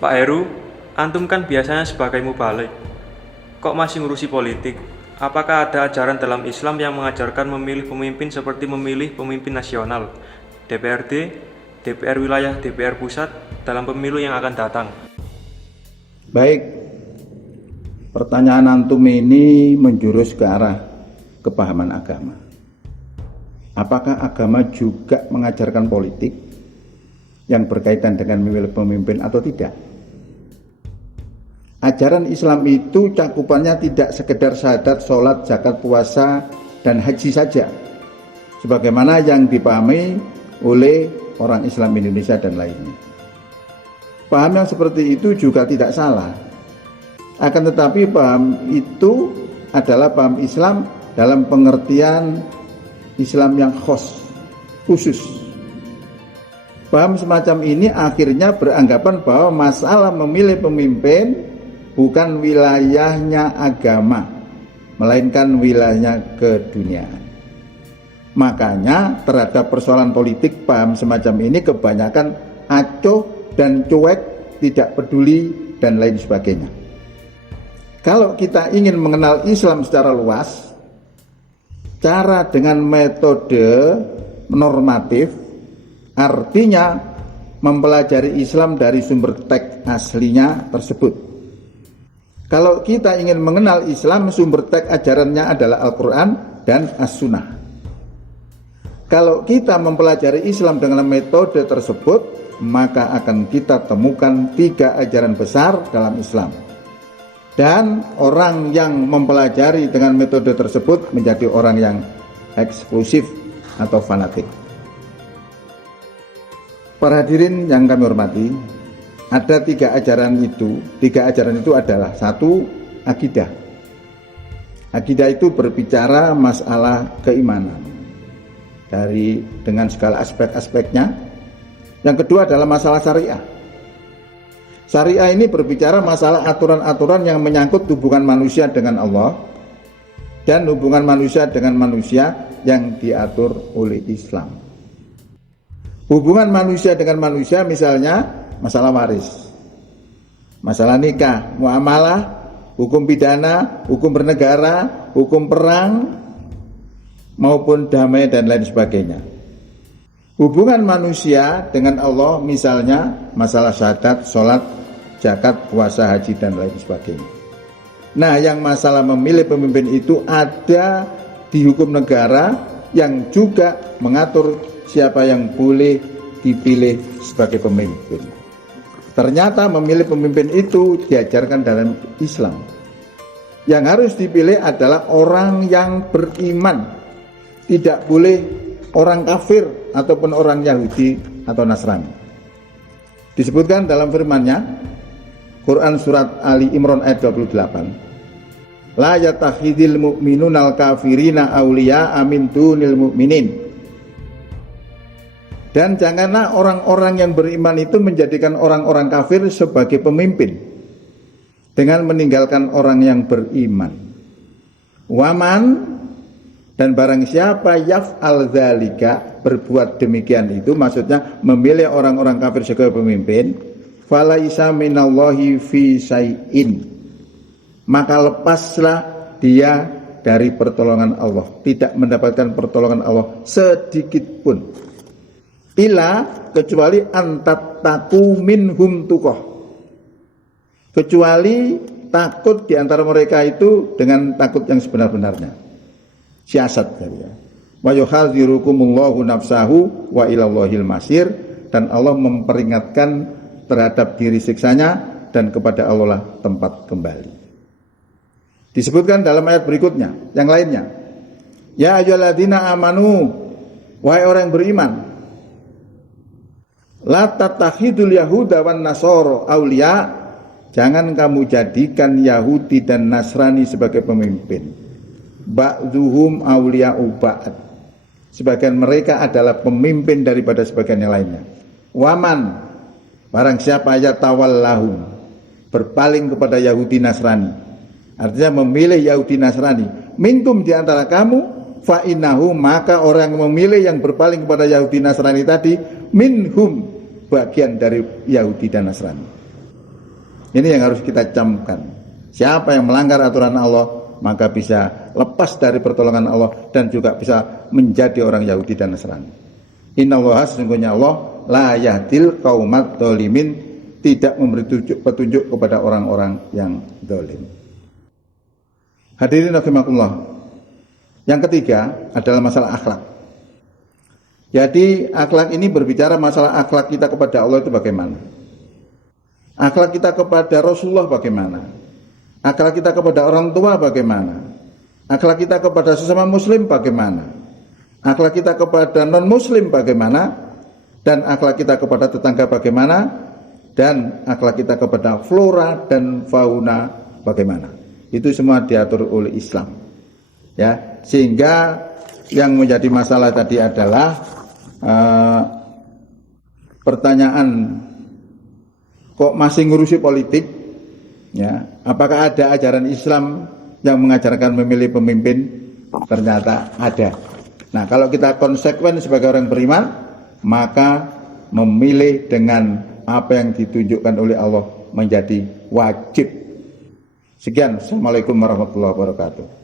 Pak Heru, antum kan biasanya sebagai mubalik. Kok masih ngurusi politik? Apakah ada ajaran dalam Islam yang mengajarkan memilih pemimpin seperti memilih pemimpin nasional, DPRD, DPR wilayah, DPR pusat dalam pemilu yang akan datang? Baik, pertanyaan antum ini menjurus ke arah kepahaman agama. Apakah agama juga mengajarkan politik yang berkaitan dengan memilih pemimpin atau tidak? Ajaran Islam itu cakupannya tidak sekedar syahadat, sholat, zakat, puasa, dan haji saja, sebagaimana yang dipahami oleh orang Islam Indonesia dan lainnya. Paham yang seperti itu juga tidak salah. Akan tetapi paham itu adalah paham Islam dalam pengertian Islam yang khusus. Paham semacam ini akhirnya beranggapan bahwa masalah memilih pemimpin bukan wilayahnya agama, melainkan wilayahnya keduniaan. Makanya terhadap persoalan politik paham semacam ini kebanyakan acuh dan cuek, tidak peduli, dan lain sebagainya. Kalau kita ingin mengenal Islam secara luas, cara dengan metode normatif, artinya mempelajari Islam dari sumber teks aslinya tersebut. Kalau kita ingin mengenal Islam, sumber teks ajarannya adalah Al-Quran dan As-Sunnah. Kalau kita mempelajari Islam dengan metode tersebut, maka akan kita temukan 3 ajaran besar dalam Islam. Dan orang yang mempelajari dengan metode tersebut menjadi orang yang eksklusif atau fanatik. Para hadirin yang kami hormati, ada 3 ajaran itu. 3 ajaran itu adalah: 1, akidah. Akidah itu berbicara masalah keimanan dengan segala aspek-aspeknya. Yang kedua adalah masalah syariah. Syariah ini berbicara masalah aturan-aturan yang menyangkut hubungan manusia dengan Allah dan hubungan manusia dengan manusia yang diatur oleh Islam. Hubungan manusia dengan manusia misalnya masalah waris, masalah nikah, muamalah, hukum pidana, hukum bernegara, hukum perang, maupun damai dan lain sebagainya. Hubungan manusia dengan Allah misalnya masalah syahadat, sholat, zakat, puasa, haji, dan lain sebagainya. Nah, yang masalah memilih pemimpin itu ada di hukum negara yang juga mengatur siapa yang boleh dipilih sebagai pemimpin. Ternyata memilih pemimpin itu diajarkan dalam Islam. Yang harus dipilih adalah orang yang beriman. Tidak boleh orang kafir ataupun orang Yahudi atau Nasrani. Disebutkan dalam firman-Nya, Quran surat Ali Imran ayat 28. La yatakhidil mu'minunal kafirina awliya amin dunil mu'minin. Dan janganlah orang-orang yang beriman itu menjadikan orang-orang kafir sebagai pemimpin dengan meninggalkan orang yang beriman. Waman, dan barang siapa yaf'al dzalika, berbuat demikian itu, maksudnya memilih orang-orang kafir sebagai pemimpin, falaisa minallahi fi syai'in, maka lepaslah dia dari pertolongan Allah, tidak mendapatkan pertolongan Allah sedikit pun. Ila, kecuali antattaku minhum tuqah, kecuali takut di antara mereka itu dengan takut yang sebenar-benarnya, siasat ya. Wa yuhadzirukumullahu nafsahu wa ilallahil masir, dan Allah memperingatkan terhadap diri siksanya dan kepada Allah lah tempat kembali. Disebutkan dalam ayat berikutnya yang lainnya, ya ayyuhalladzina amanu, wahai orang yang beriman, la tattakhidul yahuda wan nasara auliya, jangan kamu jadikan Yahudi dan Nasrani sebagai pemimpin. Ba'dzuhum auliya'u ba'd, sebagian mereka adalah pemimpin daripada sebagian yang lainnya. Waman, barang siapa yatawallahum, berpaling kepada Yahudi Nasrani, artinya memilih Yahudi Nasrani, minkum di antara kamu, fa innahu, maka orang yang memilih yang berpaling kepada Yahudi Nasrani tadi, minhum, bagian dari Yahudi dan Nasrani. Ini yang harus kita camkan. Siapa yang melanggar aturan Allah, maka bisa lepas dari pertolongan Allah dan juga bisa menjadi orang Yahudi dan Nasrani. Innallaha, sesungguhnya Allah, la yahdil qaumat dzalimin, tidak memberi petunjuk kepada orang-orang yang zalim. Hadirin rahimakumullah. Yang ketiga adalah masalah akhlak. Jadi akhlak ini berbicara masalah akhlak kita kepada Allah itu bagaimana? Akhlak kita kepada Rasulullah bagaimana? Akhlak kita kepada orang tua bagaimana? Akhlak kita kepada sesama muslim bagaimana? Akhlak kita kepada non-muslim bagaimana? Dan akhlak kita kepada tetangga bagaimana? Dan akhlak kita kepada flora dan fauna bagaimana? Itu semua diatur oleh Islam. Ya, sehingga yang menjadi masalah tadi adalah pertanyaan, kok masih ngurusi politik? Ya, apakah ada ajaran Islam yang mengajarkan memilih pemimpin? Ternyata ada. Nah, kalau kita konsekuen sebagai orang beriman, maka memilih dengan apa yang ditunjukkan oleh Allah menjadi wajib. Sekian, Assalamualaikum warahmatullahi wabarakatuh.